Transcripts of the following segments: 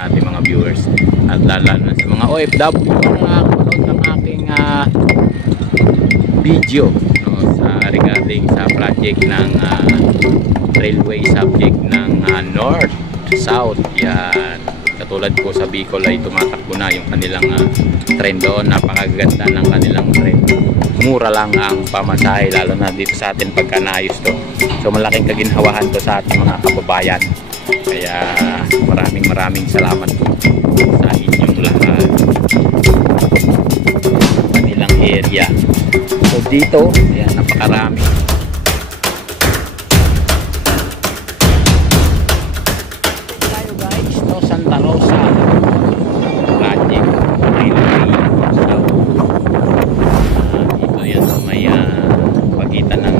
ating mga viewers at lalo na sa mga OFW na nakakapanood ng aking video, no, regarding sa project ng railway subject ng North South. Yan, katulad po sa Bicol ay tumatakbo na yung kanilang trend doon. Napakaganda ng kanilang trend, mura lang ang pamasahe, lalo na dito sa atin pagka naayos to. So malaking kaginhawahan to sa ating mga kababayan, kaya maraming salamat po sa inyong lahat. Kanilang area, so dito yan, napakarami. Tayo guys, no, Santa Rosa project railway. So dito yan may pagitan ng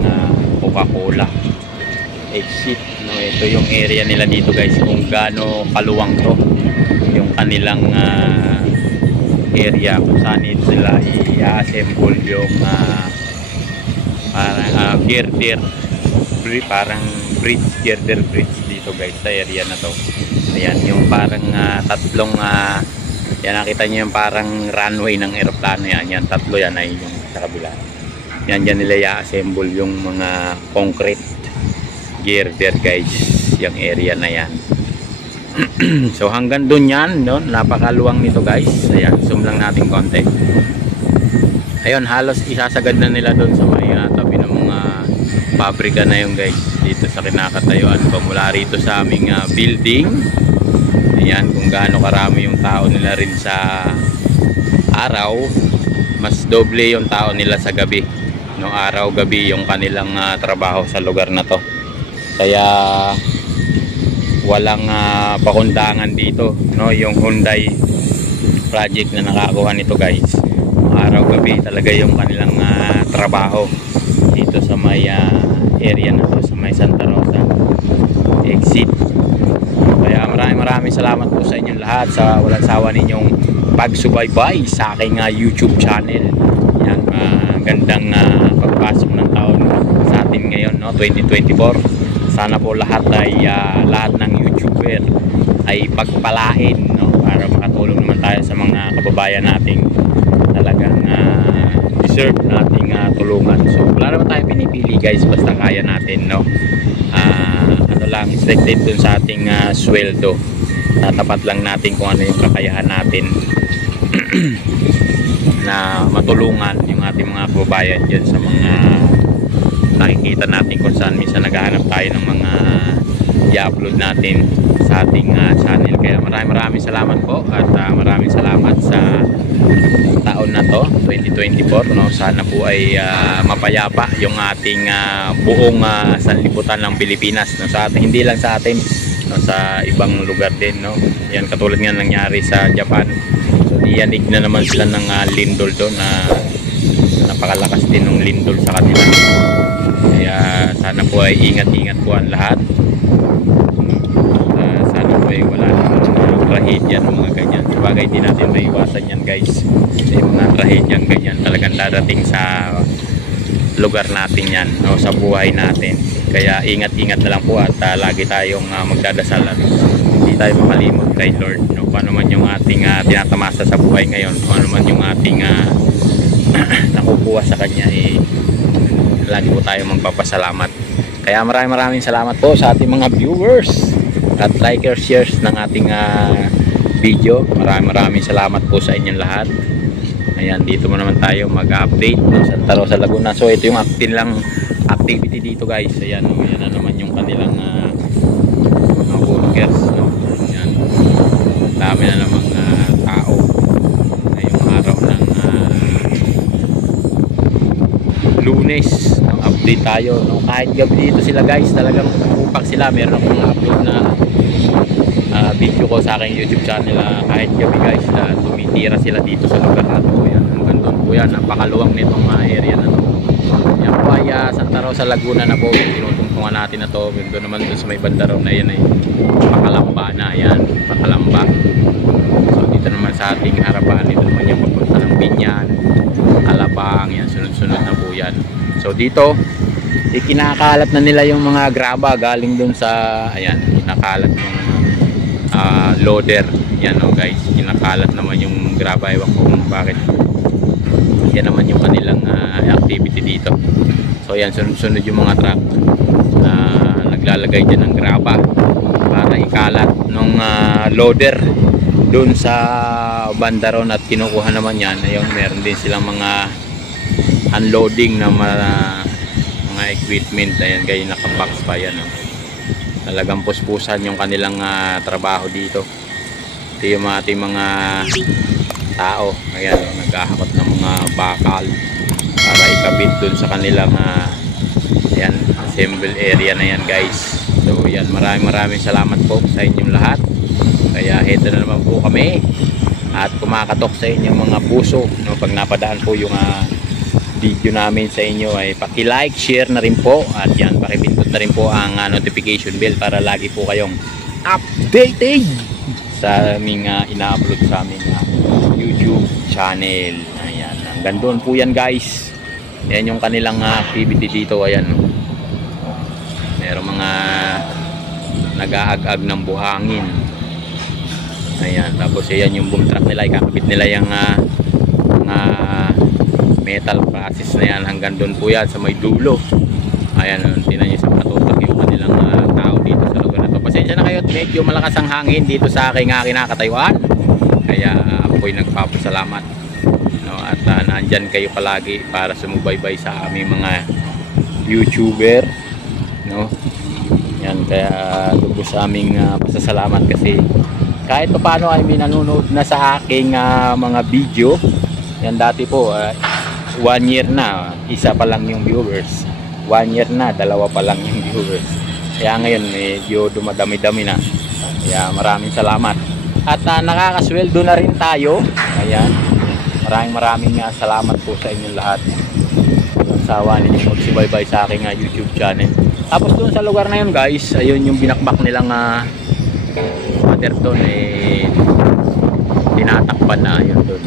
Coca-Cola exit, no. Ito yung area nila dito guys, kung gaano kaluwang to yung kanilang area, kung saan sila i-assemble yung parang girder, parang bridge, girder bridge dito guys sa area na to. Ayan yung parang tatlong yan, nakita nyo yung parang runway ng aeroplano. Yan tatlo, yan ay yung sa kabila. Yan dyan nila i-assemble yung mga concrete girder guys, yung area na yan. So hanggang dun yan, no? Napakaluwang nito guys. Ayan, zoom lang natin konti. Ayun, halos isasagad na nila dun sa may tabi ng mga pabrika na yun guys, dito sa kinakatayuan ko mula rito sa aming building. Ayan, kung gaano karami yung tao nila rin sa araw, mas doble yung tao nila sa gabi, no? Araw gabi yung kanilang trabaho sa lugar na to, kaya walang pakundangan dito, no? Yung Hyundai project na nakakuha nito guys, araw gabi talaga yung kanilang trabaho dito sa may area na to, sa may Santa Rosa exit. Kaya maraming salamat po sa inyong lahat sa walang sawa ninyong pagsubaybay sa aking YouTube channel. Yan, gandang pagpasok ng taon sa atin ngayon, no? 2024. Sana po lahat ay lahat ng YouTuber ay pagpalain, no? Para makatulong naman tayo sa mga kababayan nating talagang deserve nating tulungan. So wala naman tayo pinipili guys, basta kaya natin, no? Ano lang, expected dun sa ating sweldo, tapat lang natin kung ano yung kakayahan natin na matulungan yung ating mga kababayan dyan sa mga nakikita natin kung saan minsan naghahanap tayo ng mga i-upload natin sa ating channel. Kaya maraming salamat po, at maraming salamat sa taon na to 2024, no? Sana po ay mapayapa yung ating buong sanlibutan ng Pilipinas, no? Sa atin, hindi lang sa atin, no? Sa ibang lugar din, no? Yan, katulad nga nangyari sa Japan. So diyanig na naman sila ng lindol doon, na napakalakas din ng lindol sa kanila. Kaya sana po ay ingat po ang lahat. Sana po ay wala nang trahedya ng mga ganyan. Sabagay, hindi natin maiwasan yan guys. Yung mga trahedyang ganyan talagang darating sa lugar natin yan, no? Sa buhay natin. Kaya ingat na lang po, at lagi tayong magdadasal at hindi tayo makalimot kay Lord, no? Kung ano man yung ating tinatamasa sa buhay ngayon, kung ano man yung ating nakukuha sa Kanya, lagi po tayo magpapasalamat. Kaya maraming salamat po sa ating mga viewers at likers, shares ng ating video. Maraming salamat po sa inyong lahat. Ayan, dito mo naman tayo mag-update ng Santa Rosa, Laguna. So ito yung activity dito guys. Ayan, yan na naman yung kanilang mga workers, no? Ayan, dami na namang tao ngayong araw ng Lunes. Update tayo, no? Kahit gabi dito sila guys, talagang upak sila. Meron akong upload na video ko sa aking YouTube channel, kahit gabi guys, na tumitira sila dito sa lugar na to. Yan, hanggang doon po yan, napakaluwang nitong area na to. Yan po ay Santa Rosa, Laguna na po, tinutungtungan natin na to. Doon naman doon sa may bandaraw na yan ay Pakalamba na, yan, Pakalamba. So dito naman sa ating harapan, dito naman yung papunta ng Binyan, Alabang, yan, sunod-sunod na po yan. So dito, ikinakalat na nila yung mga graba galing dun sa, ayan, kinakalat yung loader. Yan o guys, kinakalat naman yung graba. Ewan ko kung bakit. Yan naman yung kanilang activity dito. So yan, sunod-sunod yung mga truck na naglalagay dyan ng graba para ikalat ng loader dun sa bandaron at kinukuha naman yan. Ayun, meron din silang mga unloading na mga equipment. Ayan guys, nakabox pa yan o. Talagang puspusan yung kanilang trabaho dito. Ito yung ating mga tao. Ayan, naghahakot ng mga bakal para ikabit dun sa kanilang ayan, assemble area na yan guys. So yan, maraming salamat po sa inyong lahat. Kaya heto na naman po kami at kumakatok sa inyong mga puso, no? Pag napadaan po yung video namin sa inyo ay paki-like, share na rin po, at yan, pakipindot na rin po ang notification bell para lagi po kayong updated sa aming ina-upload sa aming YouTube channel. Ayan, hanggang doon po yan guys. Ayan yung kanilang activity dito. Ayan, merong mga nag-aag-ag ng buhangin. Ayan, tapos ayan yung boom truck nila, ikakabit nila yung mga metal process na yan. Hanggang doon po yan sa may dulo. Ayan, tinan nyo sa katutok yung kanilang tao dito sa lugar na to. Pasensya na kayo at medyo malakas ang hangin dito sa aking kinakatayuan. Kaya ako'y nagpapasalamat, no? At nandyan kayo palagi para sumubaybay sa aming mga YouTuber, no? Yan, kaya lubos sa aming pasasalamat kasi kahit pa paano ay may nanonood na sa aking mga video. Yan, dati po 1 year na, isa pa lang yung viewers. 1 year na, 2 pa lang yung viewers. Kaya ngayon medyo dumadami-dami na. Kaya maraming salamat. At nakakasweldo na rin tayo. Ayan, maraming salamat po sa inyong lahat. Ang sawa ninyo magsubaybay sa aking YouTube channel. Tapos doon sa lugar na yun guys, ayun yung binakbak nilang waterton, tinatakpan na yun doon.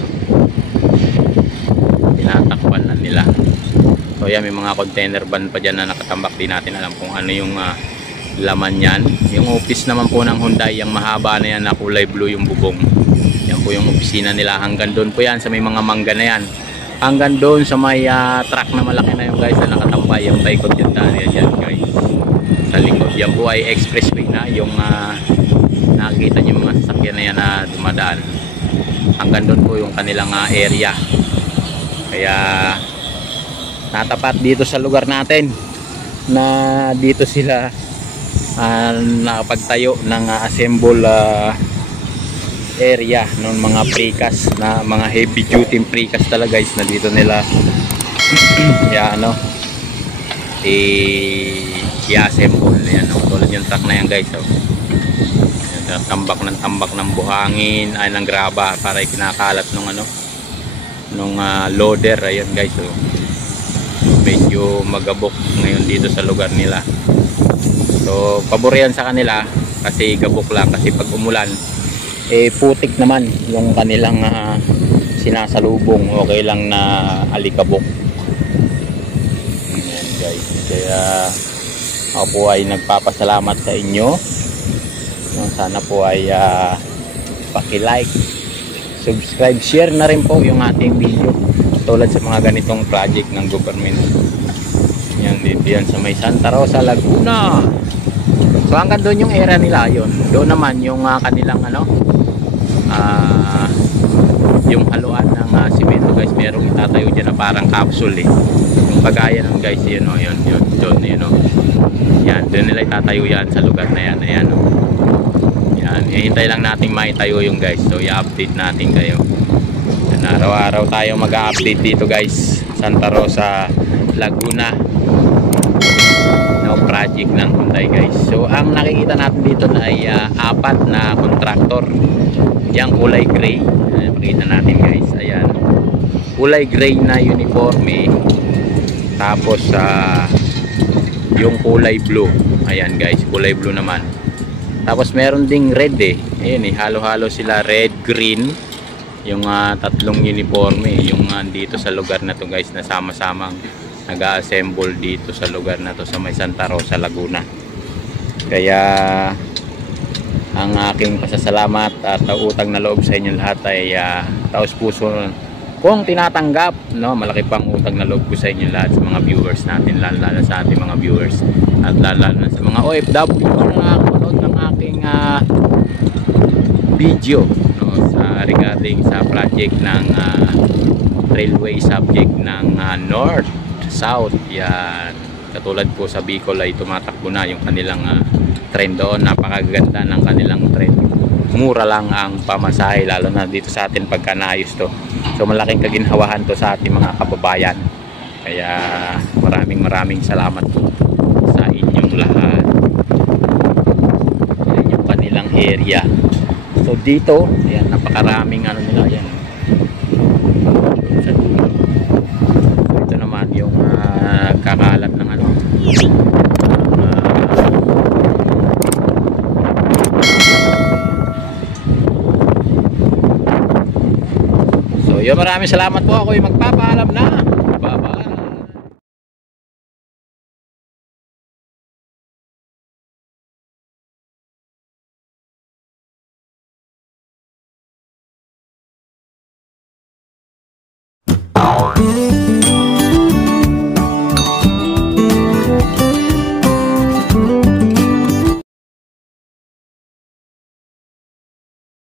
Tinatakpan na nila. So yan, may mga container van pa dyan na nakatambak. Di natin alam kung ano yung laman yan. Yung office naman po ng Hyundai, yung mahaba na yan na kulay blue yung bubong, yan po yung opisina nila. Hanggang doon po yan sa may mga mangga na yan. Hanggang doon sa may truck na malaki na yung guys na nakatambay, yung taikot yung daan yan guys. Sa likod yan po ay expressway na, yung nakikita nyo mga sasakyan na yan na dumadaan. Hanggang doon po yung kanilang area. Kaya natapat dito sa lugar natin na dito sila nakapagtayo ng assemble area ng mga precast, na mga heavy duty precast talaga guys, na dito nila i-assemble. Yan, tulad yung truck na yan guys. Tambak ng buhangin ay ng graba para ikinakalat nung loader. Ayun guys, medyo magabok ngayon dito sa lugar nila. So pabor yan sa kanila kasi gabok lang, kasi pag umulan putik naman yung kanilang sinasalubong. Okay lang na alikabok. Ayan guys, kaya ako po ay nagpapasalamat sa inyo. Sana po ay paki-like, subscribe, share na rin po yung ating video tulad sa mga ganitong project ng government. Yan, dito yan sa may Santa Rosa, Laguna. So hanggang doon yung area nila, yun. Doon naman yung kanilang yung haluan ng simento guys. Merong itatayo dyan na parang capsule yung kagaya ng guys, yun o, yun doon, yun o. Yan, doon nila itatayo yan sa lugar na yan. Ayan o. Yan, hihintay lang natin maitayo yung guys. So i-update natin kayo. Yan, araw-araw tayo mag-update dito guys. Santa Rosa, Laguna, no, project ng Hyundai guys. So ang nakikita natin dito na ay 4 na contractor. Yang kulay gray, makita natin guys. Ayan, kulay gray na uniforme. Tapos yung kulay blue. Ayan guys, kulay blue naman. Tapos meron ding red Ayan halo-halo sila, red, green. Yung tatlong uniforme yung dito sa lugar na to guys, na sama-samang nag-assemble dito sa lugar na to sa may Santa Rosa, Laguna. Kaya ang aking pasasalamat at utang na loob sa inyo lahat ay taos puso kung tinatanggap, no? Malaki pang utang na loob ko sa inyo lahat, sa mga viewers natin, lalo sa ating mga viewers at lalo sa mga OFW na nakakanood ng aking video, no? Sa regarding sa project ng railway subject ng North South. Yan, katulad po sa Bicol ay tumatakbo na yung kanilang trend doon. Napakaganda ng kanilang trend, mura lang ang pamasahe, lalo na dito sa atin pagka naayos to. So malaking kaginhawahan to sa ating mga kababayan, kaya maraming salamat po sa inyong lahat sa inyong kanilang area. So dito, ayan, napakaraming ano nila, ayan. Ito naman yung kakalat ng ano, so yun, maraming salamat po. Ako'y magpapaalam na.